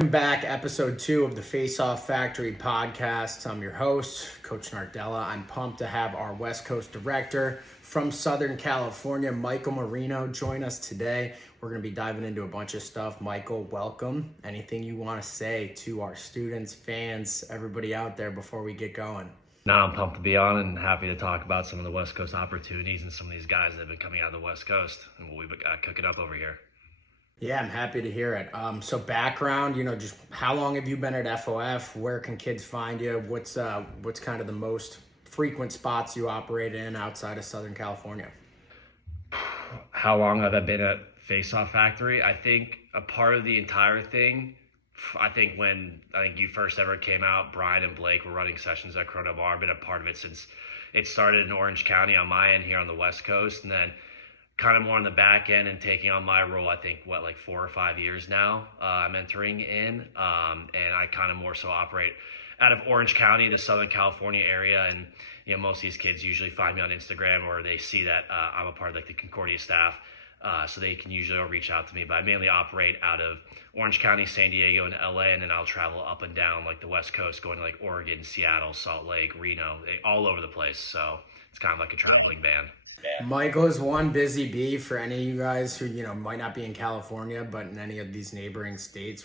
Welcome back, episode 2 of the Face Off Factory podcast. I'm your host, Coach Nardella. I'm pumped to have our West Coast director from Southern California, Michael Marino, join us today. We're going to be diving into a bunch of stuff. Michael, welcome. Anything you want to say to our students, fans, everybody out there before we get going? No, I'm pumped to be on and happy to talk about some of the West Coast opportunities and some of these guys that have been coming out of the West Coast and what we've got cooking up over here. Yeah, I'm happy to hear it. So background, just how long have you been at FOF? Where can kids find you? What's kind of the most frequent spots you operate in outside of Southern California? How long have I been at Face Off Factory? I think a part of the entire thing, when you first ever came out, Brian and Blake were running sessions at Corona Bar. I've been a part of it since it started in Orange County on my end here on the West Coast, and then kind of more on the back end and taking on my role, 4 or 5 years now, I'm entering in. And I kind of more so operate out of Orange County, the Southern California area. And, most of these kids usually find me on Instagram or they see that I'm a part of the Concordia staff. So they can usually reach out to me, but I mainly operate out of Orange County, San Diego, and LA. And then I'll travel up and down the West Coast, going to Oregon, Seattle, Salt Lake, Reno, all over the place. So it's kind of like a traveling band. Michael is one busy bee for any of you guys who, might not be in California, but in any of these neighboring states.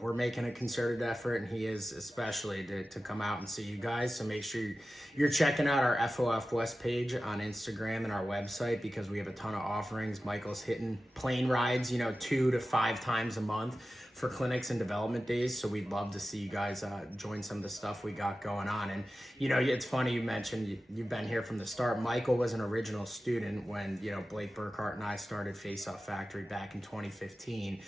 We're making a concerted effort, and he is especially to come out and see you guys. So make sure you're checking out our FOF West page on Instagram and our website, because we have a ton of offerings. Michael's hitting plane rides, 2 to 5 times a month for clinics and development days. So we'd love to see you guys join some of the stuff we got going on. And, it's funny you mentioned you've been here from the start. Michael was an original student when, Blake Burkhart and I started Face Off Factory back in 2015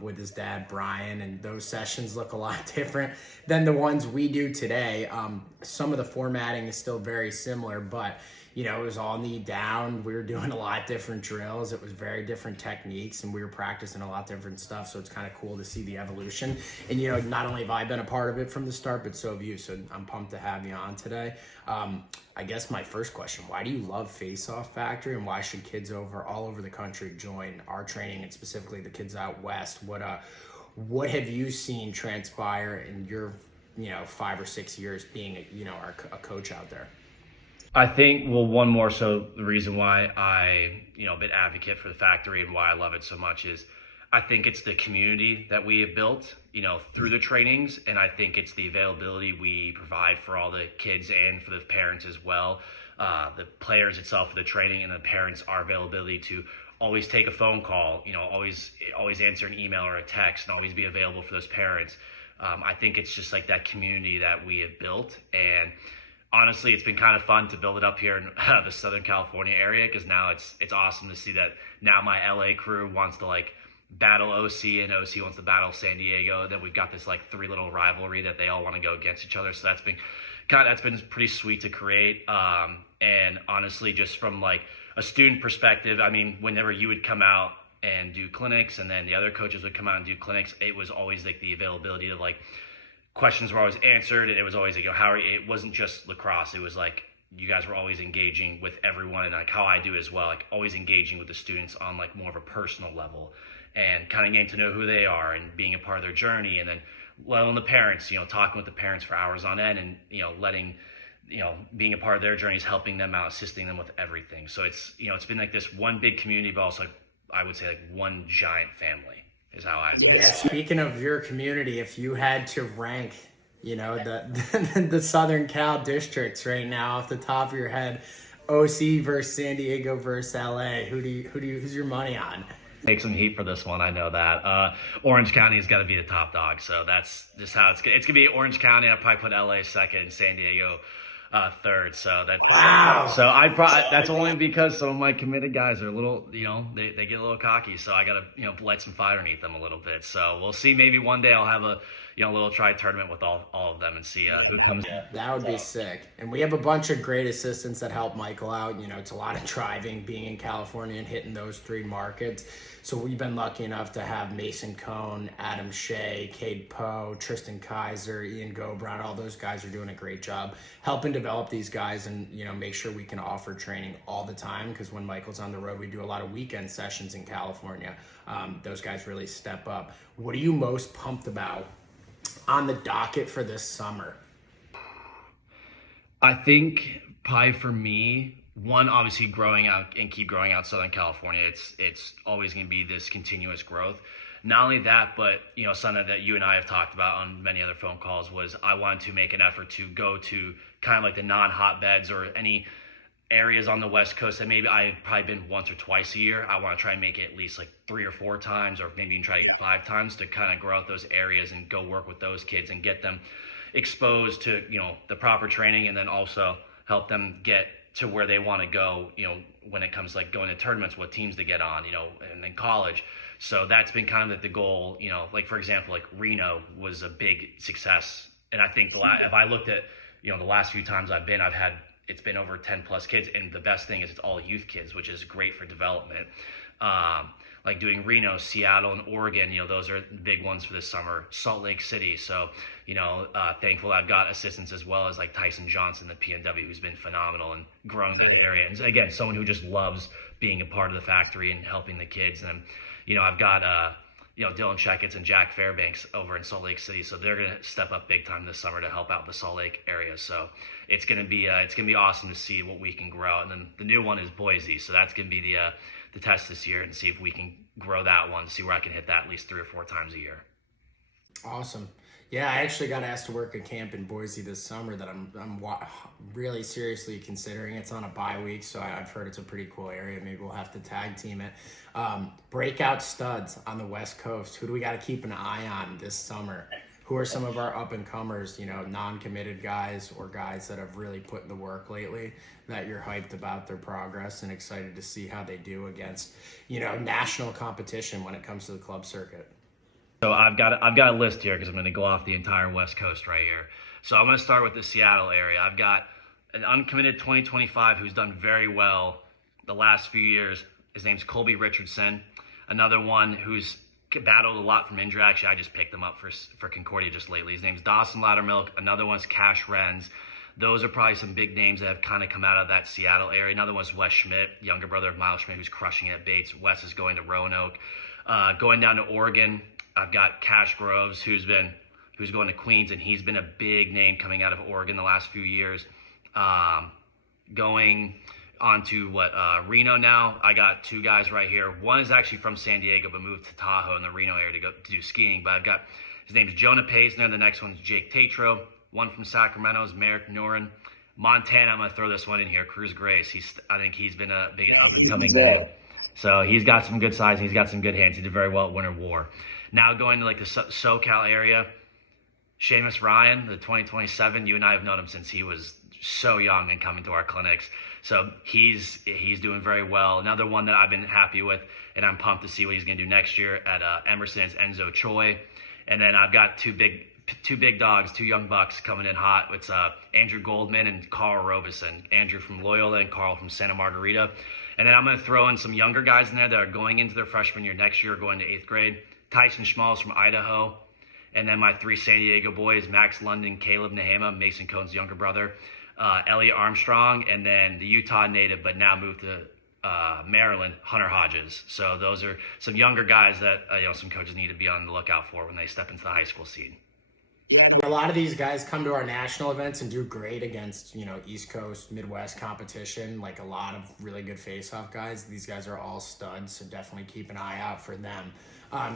with his dad, Brian. And those sessions look a lot different than the ones we do today. Some of the formatting is still very similar, but it was all knee down. We were doing a lot different drills. It was very different techniques, and we were practicing a lot different stuff. So it's kind of cool to see the evolution. And, not only have I been a part of it from the start, but so have you. So I'm pumped to have you on today. I guess my first question, why do you love Face Off Factory, and why should kids all over the country join our training, and specifically the kids out West? What have you seen transpire in your, 5 or 6 years being, a coach out there? I think, one more so the reason why I, been advocate for the factory and why I love it so much is I think it's the community that we have built, through the trainings. And I think it's the availability we provide for all the kids and for the parents as well. The players itself for the training, and the parents, our availability to always take a phone call, always answer an email or a text, and always be available for those parents. I think it's just that community that we have built. And honestly, it's been kind of fun to build it up here in the Southern California area, because now it's awesome to see that now my LA crew wants to battle OC, and OC wants to battle San Diego. Then we've got this 3-little rivalry that they all want to go against each other. So that's been pretty sweet to create. And honestly, just from a student perspective, whenever you would come out and do clinics, and then the other coaches would come out and do clinics, it was always the availability of questions were always answered, and it was always how are you? It wasn't just lacrosse. It was you guys were always engaging with everyone, and how I do as well, always engaging with the students on more of a personal level, and kind of getting to know who they are and being a part of their journey. And then letting the parents, talking with the parents for hours on end, and letting being a part of their journeys, helping them out, assisting them with everything. So it's it's been this one big community, but also I would say one giant family is how I do it. Yeah, speaking of your community, if you had to rank, the Southern Cal districts right now off the top of your head, OC versus San Diego versus LA, who's your money on? Take some heat for this one, I know that. Orange County's got to be the top dog, so that's just how it's gonna be. Orange County, I'd probably put LA second, and San Diego third. So that's wow. So that's only because some of my committed guys are a little, they get a little cocky. So I gotta, light some fire underneath them a little bit. So we'll see. Maybe one day I'll have a, little try tournament with all of them and see who comes. That would be sick. And we have a bunch of great assistants that help Michael out. It's a lot of driving, being in California and hitting those 3 markets. So we've been lucky enough to have Mason Cohn, Adam Shea, Cade Poe, Tristan Kaiser, Ian Gobron. All those guys are doing a great job helping develop these guys and, make sure we can offer training all the time. Because when Michael's on the road, we do a lot of weekend sessions in California. Those guys really step up. What are you most pumped about on the docket for this summer? I think probably for me, one, obviously growing out and keep growing out Southern California, it's always going to be this continuous growth. Not only that, but something that you and I have talked about on many other phone calls was I wanted to make an effort to go to kind of like the non-hotbeds or any areas on the West Coast that maybe I've probably been once or twice a year. I want to try and make it at least like 3 or 4 times, or maybe even try to get 5 times to kind of grow out those areas and go work with those kids and get them exposed to the proper training, and then also help them get to where they want to go, when it comes like going to tournaments, what teams to get on, and then college. So that's been kind of the goal, like for example, like Reno was a big success. And I think if I looked at, the last few times it's been over 10 plus kids. And the best thing is it's all youth kids, which is great for development. Like doing Reno, Seattle, and Oregon, those are big ones for this summer. Salt Lake City. So, thankful I've got assistants as well as like Tyson Johnson, the PNW, who's been phenomenal and growing in the area. And again, someone who just loves being a part of the factory and helping the kids. And, I've got, Dylan Checketts and Jack Fairbanks over in Salt Lake City. So they're going to step up big time this summer to help out the Salt Lake area. So it's going to be awesome to see what we can grow. And then the new one is Boise. So that's going to be the test this year and see if we can grow that one, see where I can hit that at least 3 or 4 times a year. Awesome. Yeah, I actually got asked to work a camp in Boise this summer that I'm really seriously considering. It's on a bye week, so I've heard it's a pretty cool area. Maybe we'll have to tag team it. Breakout studs on the West Coast. Who do we got to keep an eye on this summer? Who are some of our up-and-comers, non-committed guys or guys that have really put in the work lately that you're hyped about their progress and excited to see how they do against, national competition when it comes to the club circuit? So I've got a list here because I'm going to go off the entire West Coast right here. So I'm going to start with the Seattle area. I've got an uncommitted 2025 who's done very well the last few years. His name's Colby Richardson. Another one who's battled a lot from injury. Actually, I just picked him up for Concordia just lately. His name's Dawson Loudermilk. Another one's Cash Renz. Those are probably some big names that have kind of come out of that Seattle area. Another one's Wes Schmidt, younger brother of Miles Schmidt, who's crushing it at Bates. Wes is going to Roanoke. Going down to Oregon, I've got Cash Groves, who's going to Queens, and he's been a big name coming out of Oregon the last few years. Going on to Reno now, I got 2 guys right here. One is actually from San Diego, but moved to Tahoe in the Reno area to go to do skiing. But I've got, his name's Jonah Paisner. The next one's Jake Tatro. One from Sacramento is Merrick Noren. Montana, I'm going to throw this one in here. Cruz Grace. I think he's been a big up-and-coming name. So he's got some good size. He's got some good hands. He did very well at Winter War. Now going to like the SoCal area, Seamus Ryan, the 2027. You and I have known him since he was so young and coming to our clinics. So he's doing very well. Another one that I've been happy with, and I'm pumped to see what he's going to do next year at Emerson is Enzo Choi. And then I've got two big dogs, 2 young bucks coming in hot. It's Andrew Goldman and Carl Robeson. Andrew from Loyola and Carl from Santa Margarita. And then I'm going to throw in some younger guys in there that are going into their freshman year next year, going to 8th grade. Tyson Schmalz from Idaho. And then my 3 San Diego boys, Max London, Caleb Nehema, Mason Cohn's younger brother, Elliot Armstrong, and then the Utah native, but now moved to Maryland, Hunter Hodges. So those are some younger guys that some coaches need to be on the lookout for when they step into the high school scene. Yeah, a lot of these guys come to our national events and do great against, East Coast, Midwest competition, like a lot of really good face-off guys. These guys are all studs, so definitely keep an eye out for them.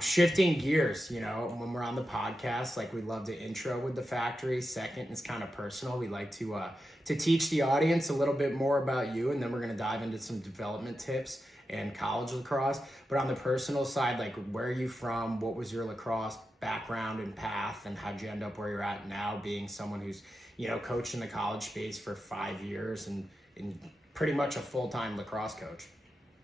Shifting gears, when we're on the podcast, like we love to intro with the factory. Second is kind of personal. We like to teach the audience a little bit more about you, and then we're going to dive into some development tips and college lacrosse. But on the personal side, like where are you from? What was your lacrosse background and path, and how'd you end up where you're at now, being someone who's, coached in the college space for 5 years and pretty much a full-time lacrosse coach?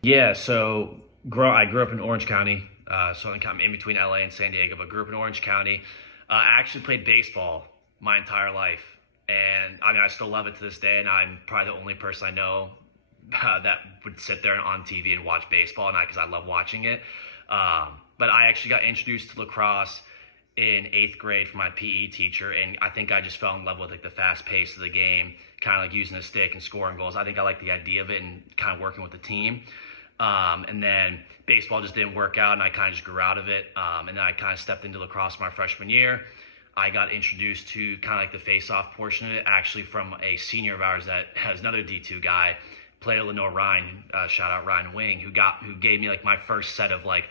Yeah, so I grew up in Orange County, so I'm in between LA and San Diego, but grew up in Orange County. I actually played baseball my entire life, and I still love it to this day, and I'm probably the only person I know that would sit there on TV and watch baseball, not because I love watching it. But I actually got introduced to lacrosse in 8th grade from my PE teacher, and I think I just fell in love with like the fast pace of the game, kind of like using a stick and scoring goals. I think I like the idea of it and kind of working with the team. And then baseball just didn't work out, and I kind of just grew out of it. And then I kind of stepped into lacrosse my freshman year. I got introduced to kind of like the face-off portion of it, actually from a senior of ours that has another D2 guy, player Lenore Ryan, shout out Ryan Wing, who gave me like my first set of like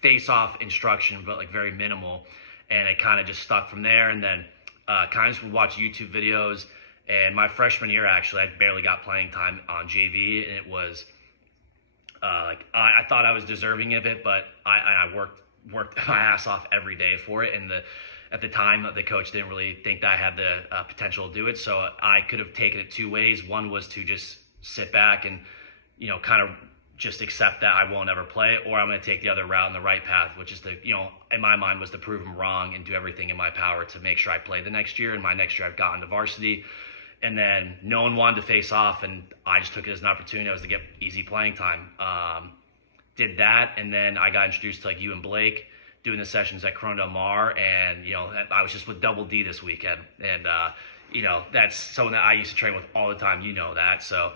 face-off instruction, but like very minimal. And it kind of just stuck from there. And then kind of just would watch YouTube videos. And my freshman year, actually, I barely got playing time on JV, and it was like I thought I was deserving of it, but I worked my ass off every day for it. And at the time, the coach didn't really think that I had the potential to do it. So I could have taken it two ways. One was to just sit back and, kind of just accept that I won't ever play, or I'm going to take the other route and the right path, which is in my mind was to prove them wrong and do everything in my power to make sure I play the next year. And my next year I've gotten to varsity, and then no one wanted to face off, and I just took it as an opportunity. I was to get easy playing time. Did that, and then I got introduced to like you and Blake doing the sessions at Corona Del Mar, and I was just with Double D this weekend, and that's someone that I used to train with all the time. That. So,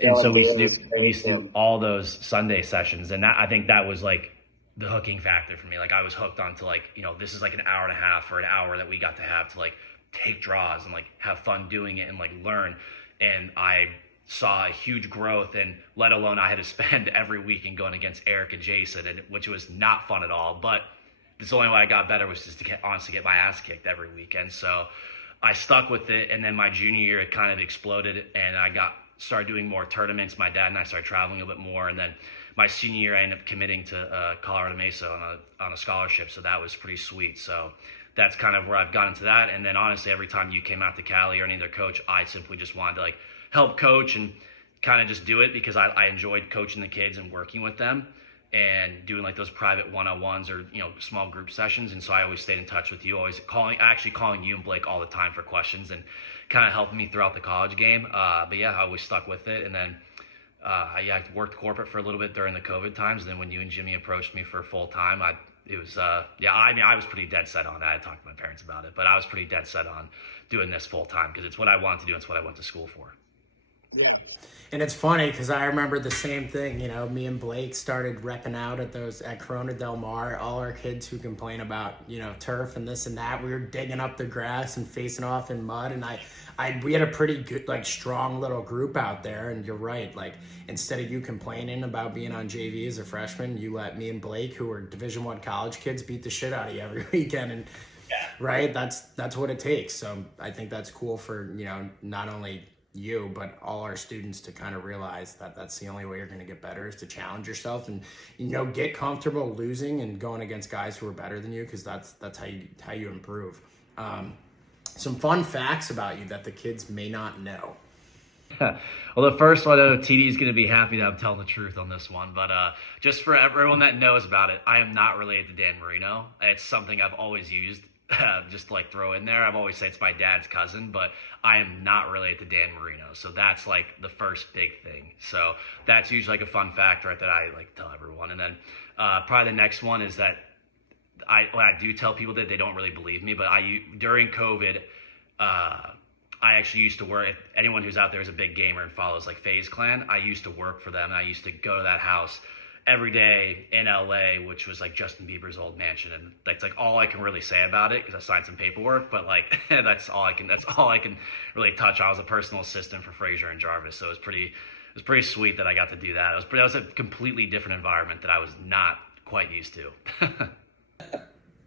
and so we used to do all those Sunday sessions, and I think that was like the hooking factor for me. Like I was hooked onto like, this is like an hour and a half or an hour that we got to have to like take draws and like have fun doing it and like learn. And I saw a huge growth, and let alone I had to spend every weekend going against Eric and Jason, which was not fun at all. But the only way I got better was just to get my ass kicked every weekend. So I stuck with it, and then my junior year it kind of exploded, and I started doing more tournaments. My dad and I started traveling a bit more, and then my senior year I ended up committing to Colorado Mesa on a scholarship, so that was pretty sweet. So that's kind of where I've gotten to that. And then honestly, every time you came out to Cali or any other coach, I simply just wanted to like help coach and kind of just do it because I enjoyed coaching the kids and working with them and doing like those private one-on-ones or small group sessions. And so I always stayed in touch with you, always calling you and Blake all the time for questions and kind of helping me throughout the college game. But yeah, I always stuck with it. And then I worked corporate for a little bit during the COVID times. And then when you and Jimmy approached me for full time, I was pretty dead set on that. I talked to my parents about it, but I was pretty dead set on doing this full time because it's what I wanted to do. It's what I went to school for. Yeah. And it's funny because I remember the same thing, me and Blake started repping out at Corona Del Mar, all our kids who complain about, turf and this and that. We were digging up the grass and facing off in mud. And we had a pretty good, like strong little group out there. And you're right. Like instead of you complaining about being on JV as a freshman, you let me and Blake, who were Division I college kids, beat the shit out of you every weekend. And right. That's what it takes. So I think that's cool for, not only you but all our students to kind of realize that that's the only way you're going to get better is to challenge yourself and get comfortable losing and going against guys who are better than you, because that's how you improve. Some fun facts about you that the kids may not know. Well, the first one, TD is going to be happy that I'm telling the truth on this one, but just for everyone that knows about it, I am not related to Dan Marino. It's something I've always used. Just to like throw in there, I've always said it's my dad's cousin, but I am not related to Dan Marino. So that's like the first big thing. So that's usually like a fun fact, right, that I like tell everyone. And then probably the next one is that when I do tell people that, they don't really believe me, but during COVID, I actually used to work. If anyone who's out there is a big gamer and follows like FaZe Clan, I used to work for them, and I used to go to that house every day in LA, which was like Justin Bieber's old mansion, and that's like all I can really say about it because I signed some paperwork, but like that's all I can really touch. I was a personal assistant for Frazier and Jarvis, so it was pretty sweet that I got to do that. That was a completely different environment that I was not quite used to.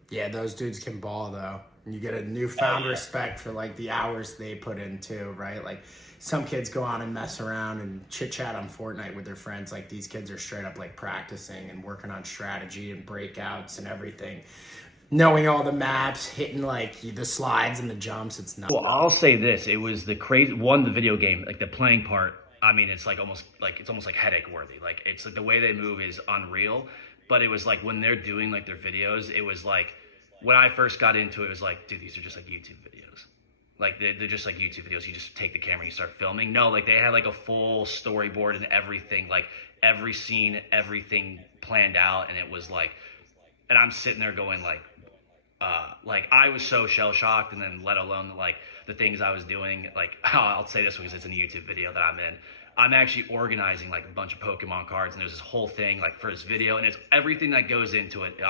Yeah, those dudes can ball though. You get a newfound respect for like the hours they put in too, right? Like some kids go on and mess around and chit chat on Fortnite with their friends. Like these kids are straight up like practicing and working on strategy and breakouts and everything. Knowing all the maps, hitting like the slides and the jumps, it's not. Well, I'll say this: it was the video game, like the playing part. I mean, it's almost like headache worthy. Like it's like the way they move is unreal. But it was like when they're doing like their videos, it was like when I first got into it, it was like, dude, these are just like YouTube videos. Like they're just like YouTube videos. You just take the camera and you start filming. No, like they had like a full storyboard and everything, like every scene, everything planned out. And it was like, and I'm sitting there going like, like I was so shell shocked, and then let alone like the things I was doing. Like I'll say this because it's in a YouTube video that I'm in. I'm actually organizing like a bunch of Pokemon cards, and there's this whole thing like for this video, and it's everything that goes into it.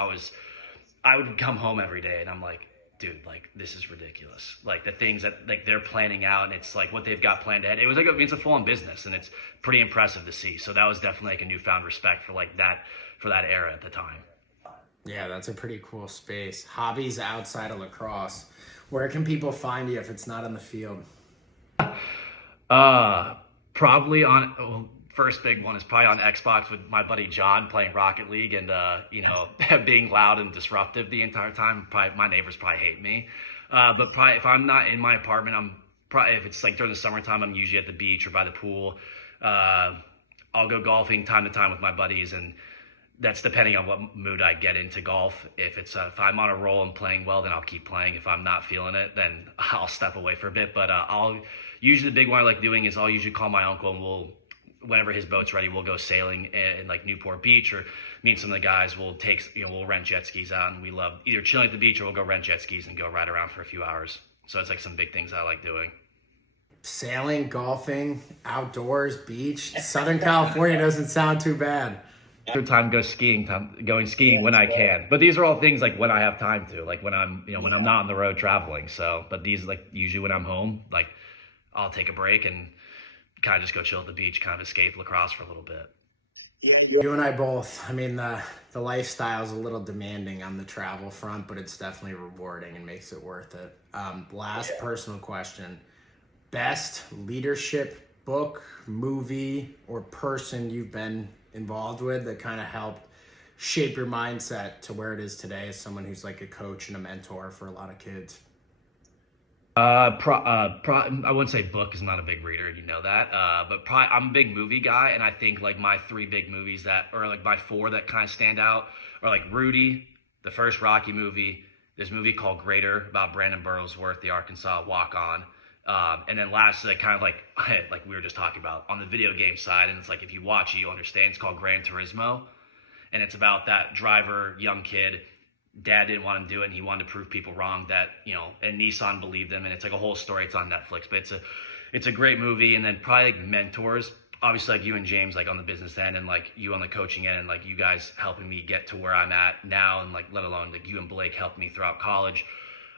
I would come home every day, and I'm like, dude, like this is ridiculous. Like the things that like they're planning out, and it's like what they've got planned ahead. It was like it's a full-on business, and it's pretty impressive to see. So that was definitely like a newfound respect for like that for that era at the time. Yeah, that's a pretty cool space. Hobbies outside of lacrosse. Where can people find you if it's not on the field? Probably on first big one is probably on Xbox with my buddy John playing Rocket League, and being loud and disruptive the entire time. Probably my neighbors probably hate me. But probably if I'm not in my apartment, if it's like during the summertime, I'm usually at the beach or by the pool. I'll go golfing time to time with my buddies, and that's depending on what mood I get into golf. If I'm on a roll and playing well, then I'll keep playing. If I'm not feeling it, then I'll step away for a bit. But usually the big one I like doing is I'll usually call my uncle, and whenever his boat's ready, we'll go sailing in like Newport Beach, or me and some of the guys will we'll rent jet skis out, and we love either chilling at the beach or we'll go rent jet skis and go ride around for a few hours. So it's like some big things I like doing. Sailing, golfing, outdoors, beach. Southern California doesn't sound too bad. Other time going skiing when I can. But these are all things like when I have time to, like when I'm not on the road traveling. So, but these like usually when I'm home, like I'll take a break and kind of just go chill at the beach, kind of escape lacrosse for a little bit. Yeah, you and I both. I mean, the lifestyle is a little demanding on the travel front, but it's definitely rewarding and makes it worth it. Last personal question. Best leadership book, movie, or person you've been involved with that kind of helped shape your mindset to where it is today as someone who's like a coach and a mentor for a lot of kids? I wouldn't say book because I'm not a big reader, and you know that. But I'm a big movie guy, and I think like my three big movies or like my four that kind of stand out are like Rudy, the first Rocky movie, this movie called Greater about Brandon Burlsworth, the Arkansas walk-on. And then lastly, kind of like we were just talking about on the video game side, and it's like if you watch it, you understand. It's called Gran Turismo, and it's about that driver, young kid. Dad didn't want him to do it, and he wanted to prove people wrong that, and Nissan believed him, and it's like a whole story. It's on Netflix, but it's a great movie. And then probably like mentors, obviously like you and James, like on the business end, and like you on the coaching end, and like you guys helping me get to where I'm at now, and like let alone like you and Blake helped me throughout college,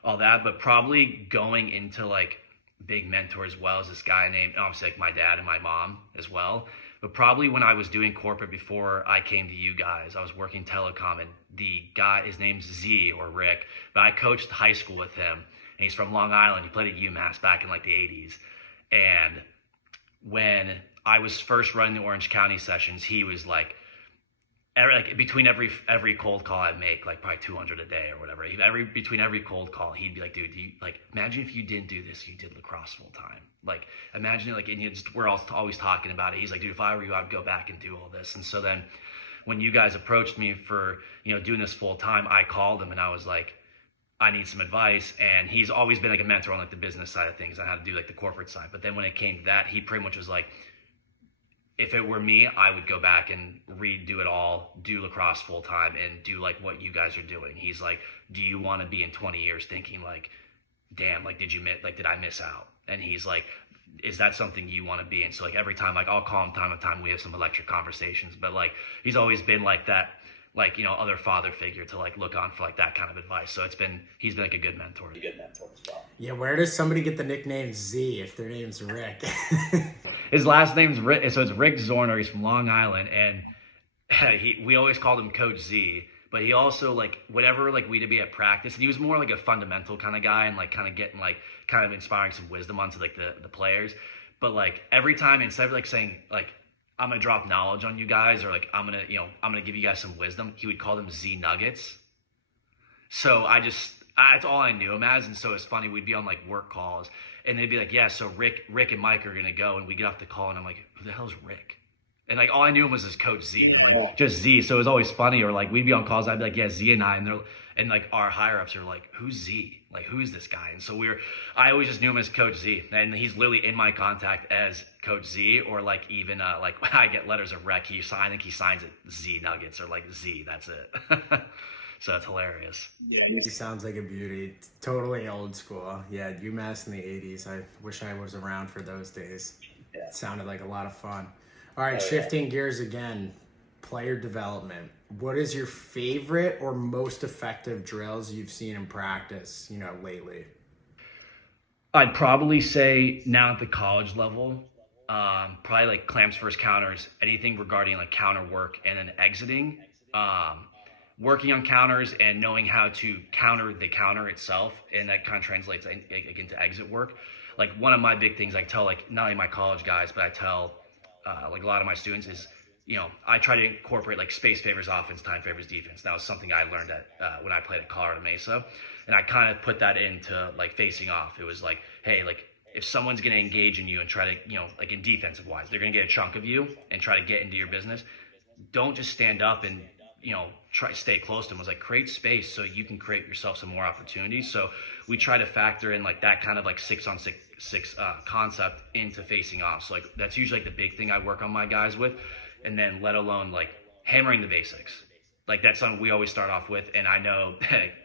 all that. But probably going into like big mentor as well as this guy named, obviously like my dad and my mom as well. But probably when I was doing corporate before I came to you guys, I was working telecom, and the guy, his name's Z or Rick, but I coached high school with him, and he's from Long Island. He played at UMass back in like the 80s. And when I was first running the Orange County sessions, he was like between every cold call I make, like probably 200 a day or whatever. Between every cold call, he'd be like, "Dude, imagine if you didn't do this, you did lacrosse full time. Like, imagine it. Like, and we're all always talking about it. He's like, dude, if I were you, I'd go back and do all this." And so then, when you guys approached me for doing this full time, I called him and I was like, I need some advice. And he's always been like a mentor on like the business side of things, on how to do like the corporate side. But then when it came to that, he pretty much was like, if it were me, I would go back and redo it all, do lacrosse full time, and do like what you guys are doing. He's like, do you want to be in 20 years thinking like, damn, like did I miss out? And he's like, is that something you want to be? And so like every time, like I'll call him time to time, we have some electric conversations, but like he's always been like that, like other father figure to like look on for like that kind of advice. So he's been like a good mentor. A good mentor as well. Yeah, where does somebody get the nickname Z if their name's Rick? His last name's Rick, so it's Rick Zorner. He's from Long Island, and we always called him Coach Z. But he also like whenever like we'd be at practice, and he was more like a fundamental kind of guy, and like kind of getting like kind of inspiring some wisdom onto like the players. But like every time, instead of like saying like I'm gonna drop knowledge on you guys, or like I'm gonna give you guys some wisdom, he would call them Z Nuggets. So that's all I knew him as. And so it's funny, we'd be on like work calls, and they'd be like, yeah, so Rick and Mike are gonna go, and we get off the call, and I'm like, who the hell's Rick? And like all I knew him was his Coach Z, like just Z. So it was always funny. Or like we'd be on calls, I'd be like, yeah, Z and I, and like our higher ups are like, who's Z? Like who's this guy? And so I always just knew him as Coach Z, and he's literally in my contact as Coach Z, or like even like when I get letters of rec, I think he signs it Z Nuggets or like Z. That's it. So that's hilarious. Yeah, he sounds like a beauty. Totally old school. Yeah, UMass in the 80s. I wish I was around for those days. Yeah. It sounded like a lot of fun. All right, Oh, yeah. shifting gears again. Player development. What is your favorite or most effective drills you've seen in practice, lately? I'd probably say now at the college level, probably like clamps versus counters, anything regarding like counter work and then exiting. Working on counters and knowing how to counter the counter itself, and that kind of translates into exit work. Like one of my big things I tell like not only my college guys, but I tell like a lot of my students is, I try to incorporate like space favors offense, time favors defense. That was something I learned at when I played at Colorado Mesa, and I kind of put that into like facing off. It was like, hey, like if someone's going to engage in you and try to, like in defensive wise, they're going to get a chunk of you and try to get into your business. Don't just stand up and try to stay close to them. It was like create space so you can create yourself some more opportunities. So we try to factor in like that kind of like 6-on-6 concept into facing off. So like that's usually like the big thing I work on my guys with, and then let alone like hammering the basics. Like that's something we always start off with. And I know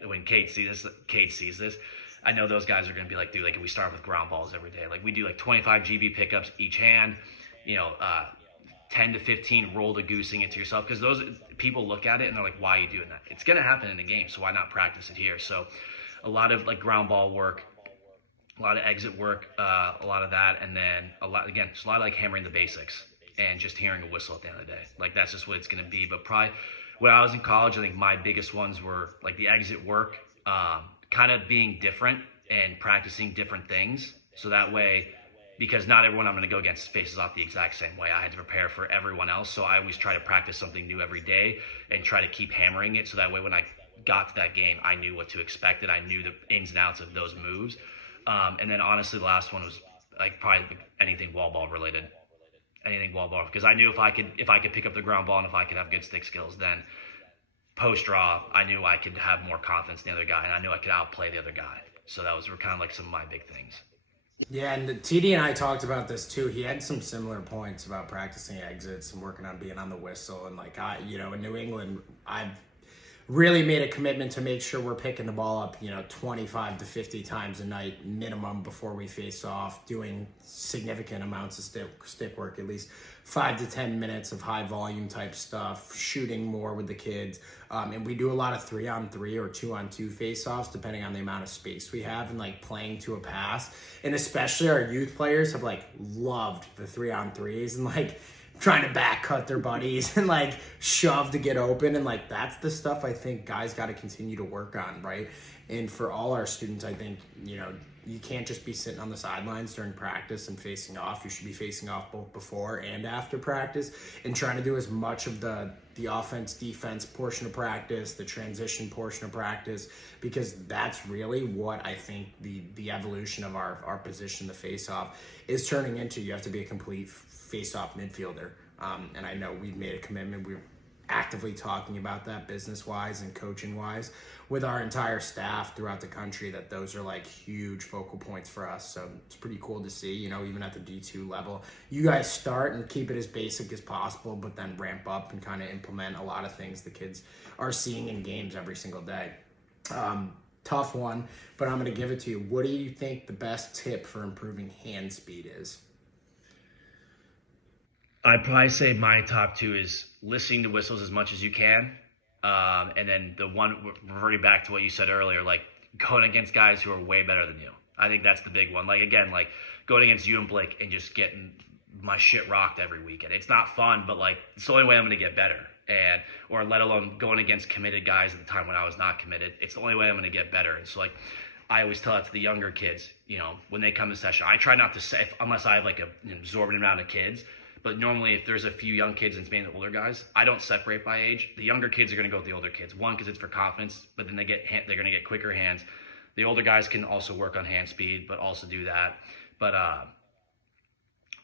when Kate sees this, I know those guys are going to be like, dude, like we start with ground balls every day. Like we do like 25 GB pickups each hand, 10 to 15 roll to goosing it to yourself, because those people look at it and they're like, why are you doing that? It's going to happen in the game, so why not practice it here? So a lot of like ground ball work, a lot of exit work, a lot of that, and then just a lot of like hammering the basics and just hearing a whistle at the end of the day. Like that's just what it's going to be. But probably when I was in college, I think my biggest ones were like the exit work, kind of being different and practicing different things, so that way, because not everyone I'm going to go against faces off the exact same way. I had to prepare for everyone else. So I always try to practice something new every day and try to keep hammering it. So that way, when I got to that game, I knew what to expect and I knew the ins and outs of those moves. And then honestly, the last one was like probably anything wall ball related, because I knew if I could pick up the ground ball and if I could have good stick skills, then post draw, I knew I could have more confidence than the other guy, and I knew I could outplay the other guy. So that were kind of like some of my big things. Yeah, and TD and I talked about this too. He had some similar points about practicing exits and working on being on the whistle. And like in New England, I've really made a commitment to make sure we're picking the ball up, 25 to 50 times a night minimum before we face off, doing significant amounts of stick work, at least 5 to 10 minutes of high volume type stuff, shooting more with the kids. And we do a lot of 3-on-3 or 2-on-2 face-offs, depending on the amount of space we have, and like playing to a pass. And especially our youth players have like loved the 3-on-3s and like trying to back cut their buddies and like shove to get open. And like, that's the stuff I think guys got to continue to work on. Right. And for all our students, I think, you can't just be sitting on the sidelines during practice and facing off. You should be facing off both before and after practice and trying to do as much of the offense defense portion of practice, the transition portion of practice, because that's really what I think the evolution of our position, the face off, is turning into. You have to be a complete face-off midfielder. And I know we've made a commitment. We're actively talking about that business-wise and coaching-wise with our entire staff throughout the country, that those are like huge focal points for us. So it's pretty cool to see, even at the D2 level, you guys start and keep it as basic as possible, but then ramp up and kind of implement a lot of things the kids are seeing in games every single day. Tough one, but I'm going to give it to you. What do you think the best tip for improving hand speed is? I'd probably say my top two is listening to whistles as much as you can. And then the one, reverting back to what you said earlier, like going against guys who are way better than you. I think that's the big one. Like, again, like going against you and Blake and just getting my shit rocked every weekend. It's not fun, but like it's the only way I'm going to get better. Or let alone going against committed guys at the time when I was not committed. It's the only way I'm going to get better. And so like, I always tell that to the younger kids, when they come to session, I try not to say, unless I have like an absorbent amount of kids. But normally, if there's a few young kids and it's mainly the older guys, I don't separate by age. The younger kids are going to go with the older kids. One, because it's for confidence, but then they're going to get quicker hands. The older guys can also work on hand speed, but also do that. But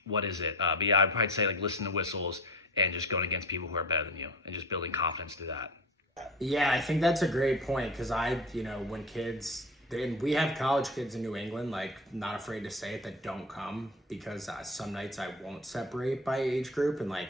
what is it? But yeah, I'd probably say like listen to whistles and just going against people who are better than you and just building confidence through that. Yeah, I think that's a great point, because when kids. And we have college kids in New England, like, not afraid to say it, that don't come because some nights I won't separate by age group. And like,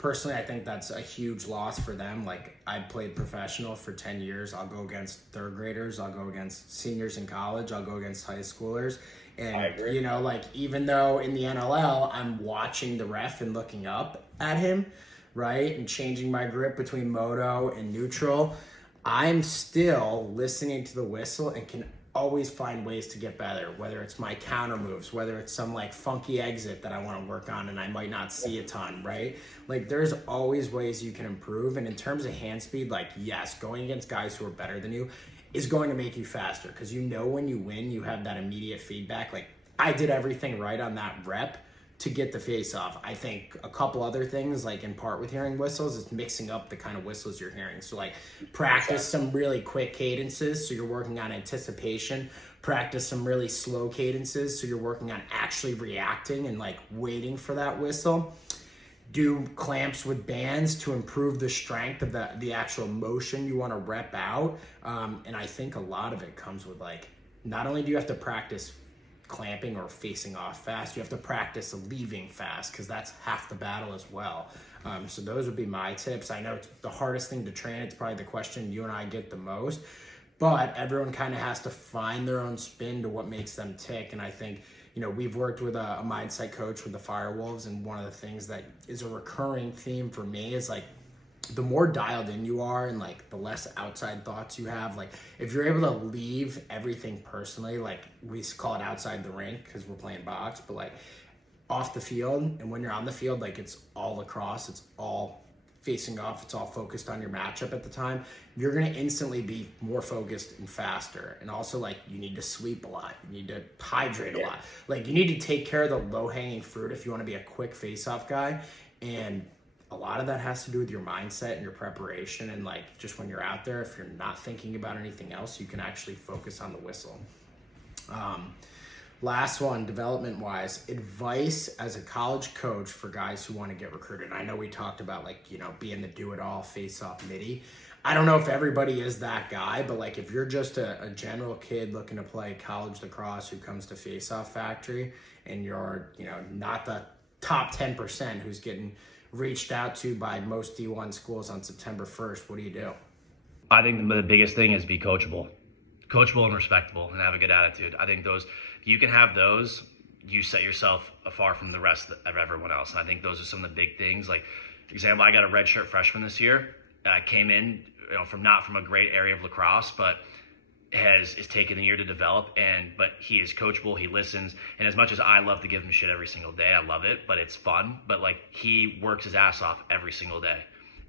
personally, I think that's a huge loss for them. Like, I played professional for 10 years. I'll go against third graders. I'll go against seniors in college. I'll go against high schoolers. And, you know, like, even though in the NLL, I'm watching the ref and looking up at him, right? And changing my grip between moto and neutral, I'm still listening to the whistle and can always find ways to get better, whether it's my counter moves, whether it's some like funky exit that I want to work on and I might not see a ton, right? Like, there's always ways you can improve. And in terms of hand speed, like, yes, going against guys who are better than you is going to make you faster, because you know when you win, you have that immediate feedback. Like, I did everything right on that rep to get the face off. I think a couple other things, like in part with hearing whistles, is mixing up the kind of whistles you're hearing. So like, practice some really quick cadences, so you're working on anticipation. Practice some really slow cadences, so you're working on actually reacting and like waiting for that whistle. Do clamps with bands to improve the strength of the actual motion you want to rep out. And I think a lot of it comes with, like, not only do you have to practice clamping or facing off fast, you have to practice leaving fast, because that's half the battle as well. So those would be my tips. I know it's the hardest thing to train. It's probably the question you and I get the most, but everyone kind of has to find their own spin to what makes them tick. And I think, you know, we've worked with a mindset coach with the Firewolves, and one of the things that is a recurring theme for me is like, the more dialed in you are and like the less outside thoughts you have, like if you're able to leave everything personally, like we call it outside the rink because we're playing box, but like off the field, and when you're on the field, like it's all lacrosse, it's all facing off, it's all focused on your matchup at the time, you're going to instantly be more focused and faster. And also, like, you need to sweep a lot, you need to hydrate a lot, like you need to take care of the low-hanging fruit if you want to be a quick face-off guy. And a lot of that has to do with your mindset and your preparation, and like just when you're out there, if you're not thinking about anything else, you can actually focus on the whistle. Last one, development-wise, advice as a college coach for guys who want to get recruited. I know we talked about, like, you know, being the do-it-all face-off midi. I don't know if everybody is that guy, but like if you're just a general kid looking to play college lacrosse who comes to Face-Off Factory, and you're, you know, not the top 10% who's getting reached out to by most D1 schools on September 1st, what do you do? I think the biggest thing is be coachable and respectable, and have a good attitude. I think those, if you can have those, you set yourself afar from the rest of everyone else. And I think those are some of the big things. Like, for example, I got a redshirt freshman this year. Came in, you know, not from a great area of lacrosse, but is taken the year to develop, but he is coachable, he listens, and as much as I love to give him shit every single day, I love it, but it's fun, but like he works his ass off every single day,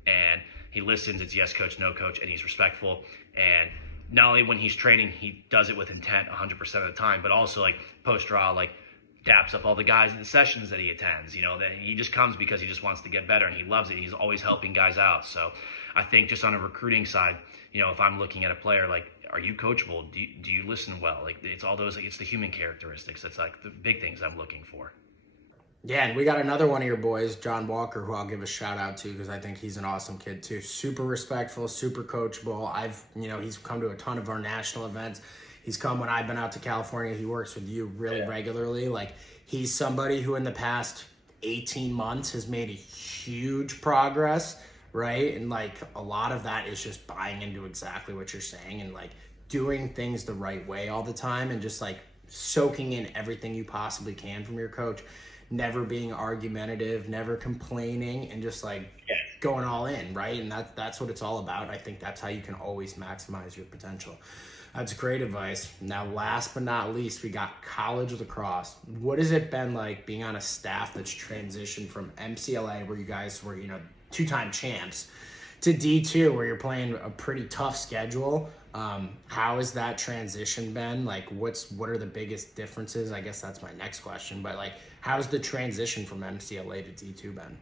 and he listens. It's yes coach, no coach, and he's respectful. And not only when he's training, he does it with intent 100% of the time, but also like post draw, like daps up all the guys in the sessions that he attends, you know, that he just comes because he just wants to get better, and he loves it. He's always helping guys out. So I think just on a recruiting side, you know, if I'm looking at a player, like, are you coachable? Do you listen well? Like, it's all those, like, it's the human characteristics. That's like the big things I'm looking for. Yeah, and we got another one of your boys, John Walker, who I'll give a shout out to because I think he's an awesome kid too. Super respectful, super coachable. He's come to a ton of our national events. He's come when I've been out to California. He works with you really regularly. Like, he's somebody who in the past 18 months has made a huge progress, right? And like a lot of that is just buying into exactly what you're saying and like doing things the right way all the time, and just like soaking in everything you possibly can from your coach, never being argumentative, never complaining, and just like going all in, right? And that's what it's all about. I think that's how you can always maximize your potential. That's great advice. Now, last but not least, we got college lacrosse. What has it been like being on a staff that's transitioned from MCLA, where you guys were, you know, two-time champs, to D2, where you're playing a pretty tough schedule? How has that transition been? Like, what are the biggest differences? I guess that's my next question. But like, how's the transition from MCLA to D2 been?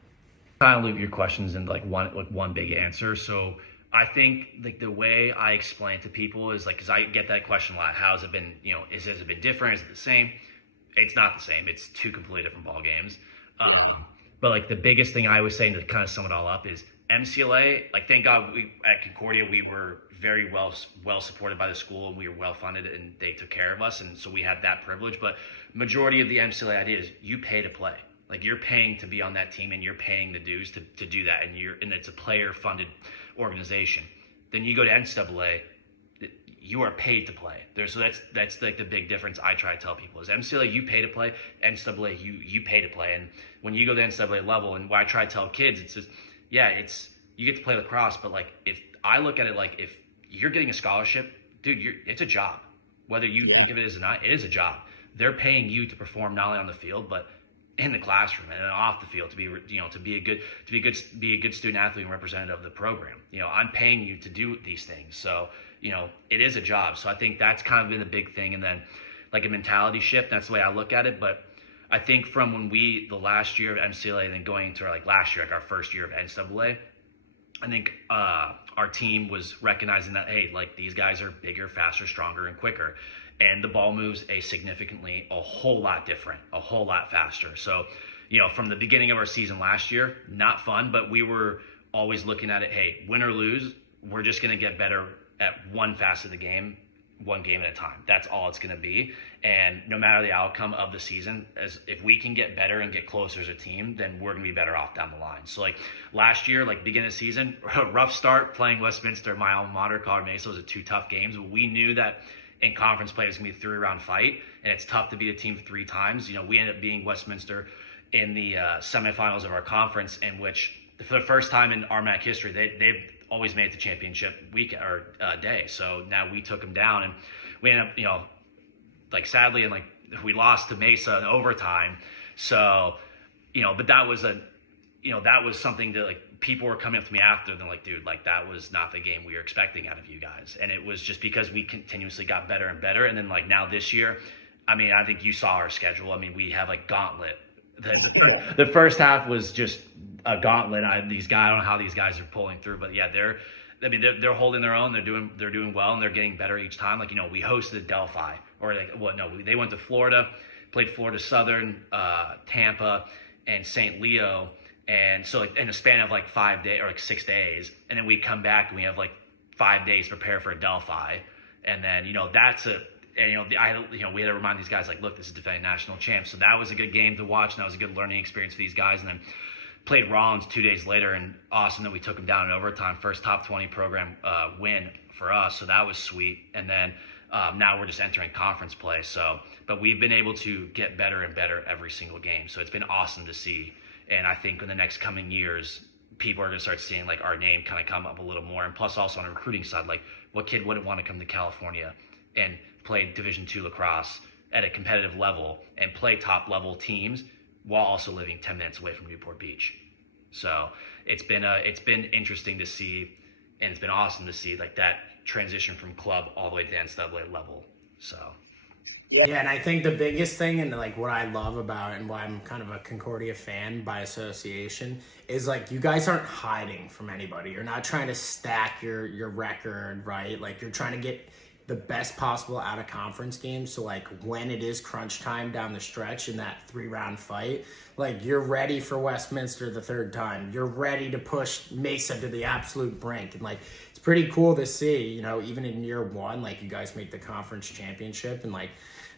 Kind of leave your questions in like one big answer. So I think like the way I explain to people is like, because I get that question a lot. How has it been? You know, has it been different? Is it the same? It's not the same. It's two completely different ball games. But like the biggest thing I was saying to kind of sum it all up is MCLA. Like, thank God at Concordia we were very well supported by the school, and we were well funded, and they took care of us, and so we had that privilege. But majority of the MCLA idea is you pay to play. Like you're paying to be on that team and you're paying the dues to do that, and it's a player funded organization. Then you go to NCAA, you are paid to play. So that's like the big difference I try to tell people is MCAA you pay to play, NCAA you pay to play. And when you go to NCAA level, and what I try to tell kids, it's just you get to play lacrosse, but like if I look at it like if you're getting a scholarship, dude, it's a job. Whether you think of it as or not, it is a job. They're paying you to perform not only on the field but in the classroom and off the field to be a good student athlete and representative of the program. I'm paying you to do these things, so it is a job. So I think that's kind of been the big thing, and then like a mentality shift. That's the way I look at it. But I think from when the last year of MCLA and then going into last year, like our first year of NCAA, I think our team was recognizing that, hey, like these guys are bigger, faster, stronger, and quicker. And the ball moves a whole lot different, a whole lot faster. So, from the beginning of our season last year, not fun, but we were always looking at it, hey, win or lose, we're just going to get better at one facet of the game, one game at a time. That's all it's going to be. And no matter the outcome of the season, if we can get better and get closer as a team, then we're going to be better off down the line. So like last year, like beginning of the season, rough start playing Westminster, my alma mater, Colorado Mesa, was 2 tough games. But we knew that in conference play it was going to be a 3-round fight, and it's tough to beat a team 3 times. We ended up being Westminster in the semifinals of our conference, in which for the first time in RMAC history, they've always made it to championship week or day. So now we took them down, and we ended up, sadly, and we lost to Mesa in overtime. So, but that was something that people were coming up to me after. They're like, dude, that was not the game we were expecting out of you guys. And it was just because we continuously got better and better. And then now this year, I think you saw our schedule. We have gauntlet. The first half was just a gauntlet. I don't know how these guys are pulling through, but yeah, they're holding their own. They're doing well, and they're getting better each time. We hosted Delphi, they went to Florida, played Florida Southern, Tampa, and St. Leo. And so in a span of 5 days or 6 days, and then we come back and we have 5 days to prepare for Delphi. And then, we had to remind these guys, look, this is defending national champs. So that was a good game to watch, and that was a good learning experience for these guys. And then played Rollins 2 days later, and awesome that we took them down in overtime. First top 20 program win for us, so that was sweet. And then now we're just entering conference play. So, but we've been able to get better and better every single game. So it's been awesome to see. And I think in the next coming years, people are going to start seeing our name kind of come up a little more. And plus also on the recruiting side, what kid wouldn't want to come to California and play Division II lacrosse at a competitive level and play top level teams while also living 10 minutes away from Newport Beach. So it's been interesting to see, and it's been awesome to see that transition from club all the way to the NCAA level. So. Yeah, and I think the biggest thing and what I love about it and why I'm kind of a Concordia fan by association is you guys aren't hiding from anybody. You're not trying to stack your record, right? You're trying to get the best possible out of conference games. So when it is crunch time down the stretch in that 3-round fight, you're ready for Westminster the 3rd time. You're ready to push Mesa to the absolute brink. And it's pretty cool to see, even in year 1, you guys make the conference championship, and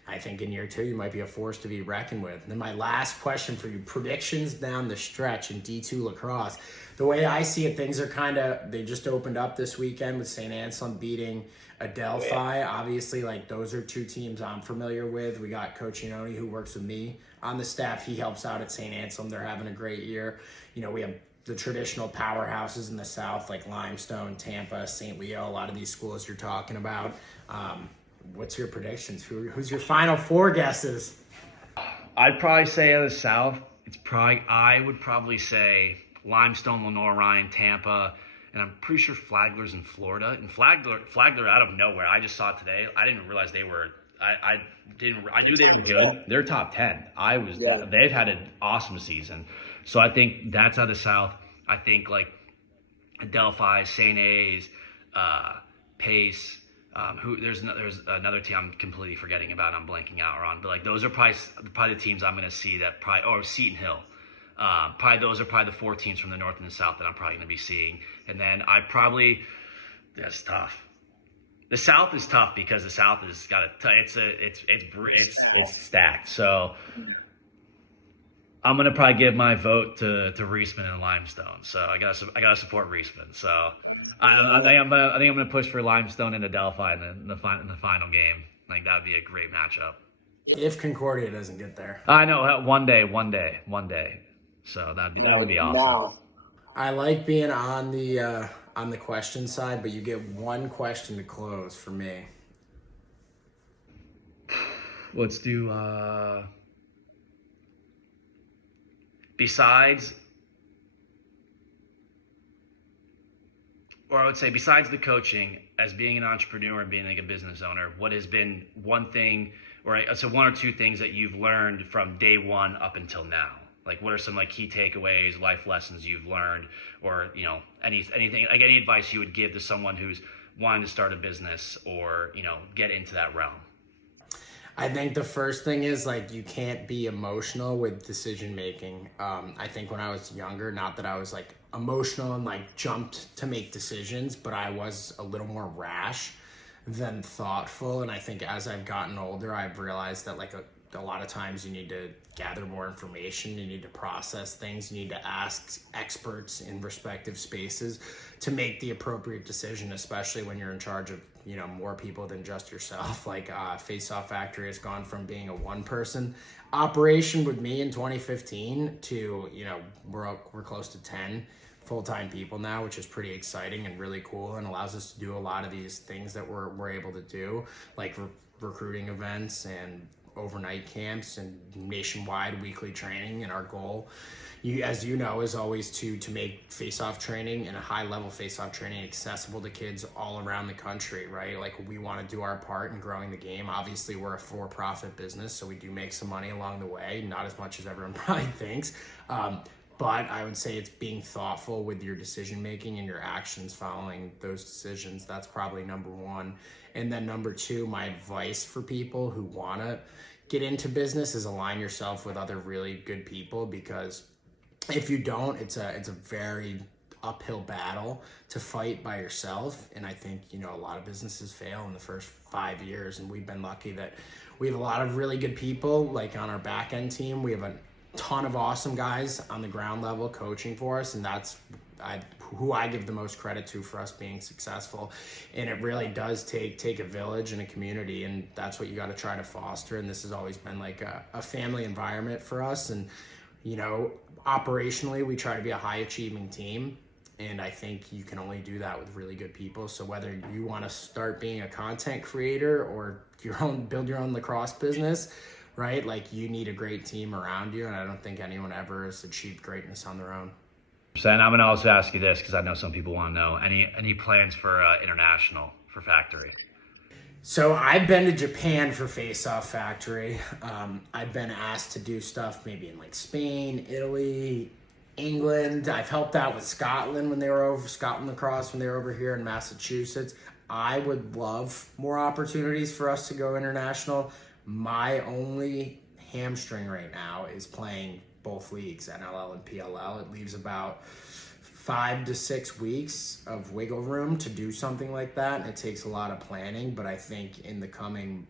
I think in year 2 you might be a force to be reckoned with. And then my last question for you, predictions down the stretch in D2 lacrosse. The way I see it, things are they just opened up this weekend with St. Anselm beating Adelphi. Obviously, those are 2 teams I'm familiar with. We got Coach Iannone, who works with me on the staff. He helps out at St. Anselm. They're having a great year. We have the traditional powerhouses in the South, like Limestone, Tampa, St. Leo, a lot of these schools you're talking about. What's your predictions? Who's your final 4 guesses? I'd probably say out of the South, I would probably say Limestone, Lenore Ryan, Tampa, and I'm pretty sure Flagler's in Florida. And Flagler out of nowhere. I just saw it today. I didn't realize they were. I knew they were good. They're top 10. They've had an awesome season. So I think that's out of the South. I think Adelphi, St. A's, Pace. There's another team I'm completely forgetting about. I'm blanking out on, but those are probably the teams I'm going to see or Seton Hill. Those are probably the 4 teams from the North and the South that I'm probably going to be seeing. And then that's tough. The South is tough because the South has got it's stacked. So I'm gonna probably give my vote to Reisman and Limestone. So I gotta support Reisman. So I think I'm gonna push for Limestone and Adelphi in the final game. Like that would be a great matchup. If Concordia doesn't get there. I know one day. So that would be awesome. Now, I like being on the question side, but you get one question to close for me. Let's do besides, or I would say besides the coaching, as being an entrepreneur and being like a business owner, what has been one thing, or so one or two things that you've learned from day one up until now? Like, what are some like key takeaways, life lessons you've learned, or anything, like any advice you would give to someone who's wanting to start a business or get into that realm? I think the first thing is like you can't be emotional with decision making. I think when I was younger, not that I was like emotional and like jumped to make decisions, but I was a little more rash than thoughtful. And I think as I've gotten older, I've realized that like a lot of times you need to gather more information, you need to process things, you need to ask experts in respective spaces to make the appropriate decision, especially when you're in charge of more people than just yourself. Like Face Off Factory has gone from being a one person operation with me in 2015 to we're close to 10 full-time people now, which is pretty exciting and really cool, and allows us to do a lot of these things that we're able to do, like recruiting events and overnight camps and nationwide weekly training. And our goal, as you know, is always to make face-off training and a high-level face-off training accessible to kids all around the country, right? Like, we want to do our part in growing the game. Obviously, we're a for-profit business, so we do make some money along the way, not as much as everyone probably thinks. But I would say it's being thoughtful with your decision-making and your actions following those decisions. That's probably number one. And then number two, my advice for people who want to get into business is align yourself with other really good people, because if you don't, it's a very uphill battle to fight by yourself. And I think, a lot of businesses fail in the first 5 years, and we've been lucky that we have a lot of really good people. Like on our back end team, we have a ton of awesome guys on the ground level coaching for us, and that's who I give the most credit to for us being successful. And it really does take a village and a community, and that's what you got to try to foster. And this has always been like a family environment for us. And operationally, we try to be a high achieving team, and I think you can only do that with really good people. So whether you want to start being a content creator or build your own lacrosse business, right? Like, you need a great team around you, and I don't think anyone ever has achieved greatness on their own. And I'm going to also ask you this, because I know some people want to know, any plans for international for Factory? So I've been to Japan for Face Off Factory. I've been asked to do stuff maybe in like Spain, Italy, England. I've helped out with Scotland Scotland lacrosse when they were over here in Massachusetts. I would love more opportunities for us to go international. My only hamstring right now is playing both leagues, NLL and PLL. It leaves about 5 to 6 weeks of wiggle room to do something like that, and it takes a lot of planning. But I think in the coming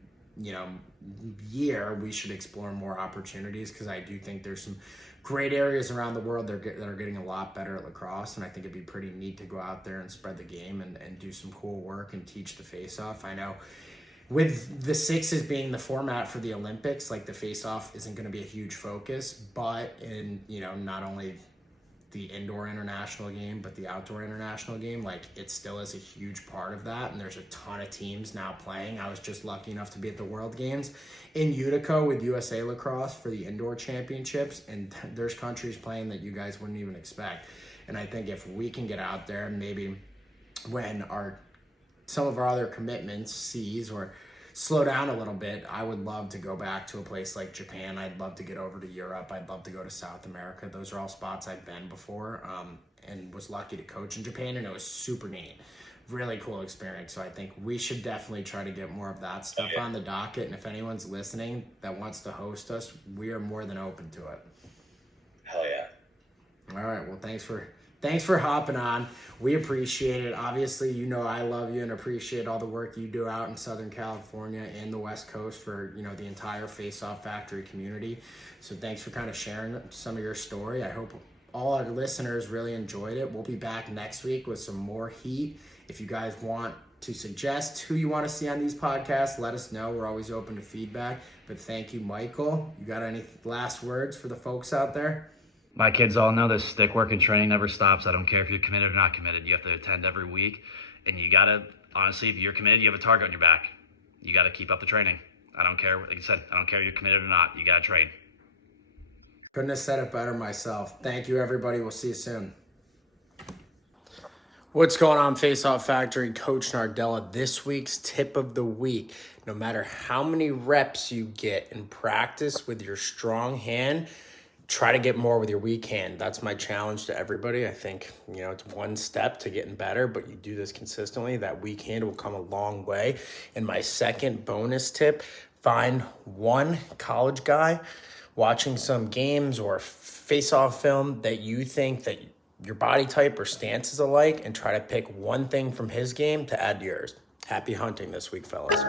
year, we should explore more opportunities, because I do think there's some great areas around the world that are getting a lot better at lacrosse, and I think it'd be pretty neat to go out there and spread the game and do some cool work and teach the face-off. I know with the sixes being the format for the Olympics, like, the face-off isn't going to be a huge focus, but in not only the indoor international game but the outdoor international game, like, it still is a huge part of that. And there's a ton of teams now playing. I was just lucky enough to be at the World Games in Utica with USA Lacrosse for the indoor championships, and there's countries playing that you guys wouldn't even expect. And I think if we can get out there, and maybe when some of our other commitments cease or slow down a little bit, I would love to go back to a place like Japan. I'd love to get over to Europe. I'd love to go to South America. Those are all spots I've been before, and was lucky to coach in Japan, and it was super neat. Really cool experience. So I think we should definitely try to get more of that stuff on the docket. And if anyone's listening that wants to host us, we are more than open to it. Hell yeah. All right. Well, thanks for Thanks for hopping on. We appreciate it. Obviously, you know I love you and appreciate all the work you do out in Southern California and the West Coast for, you know, the entire Face Off Factory community. So thanks for kind of sharing some of your story. I hope all our listeners really enjoyed it. We'll be back next week with some more heat. If you guys want to suggest who you want to see on these podcasts, let us know. We're always open to feedback. But thank you, Michael. You got any last words for the folks out there? My kids all know this: stick work and training never stops. I don't care if you're committed or not committed. You have to attend every week. And you got to, honestly, if you're committed, you have a target on your back. You got to keep up the training. I don't care. Like I said, I don't care if you're committed or not. You got to train. Couldn't have said it better myself. Thank you, everybody. We'll see you soon. What's going on, Face Off Factory? Coach Nardella. This week's tip of the week: no matter how many reps you get in practice with your strong hand, try to get more with your weak hand. That's my challenge to everybody. I think, you know, it's one step to getting better, but you do this consistently, that weak hand will come a long way. And my second bonus tip: find one college guy watching some games or face-off film that you think that your body type or stance is alike, and try to pick one thing from his game to add to yours. Happy hunting this week, fellas.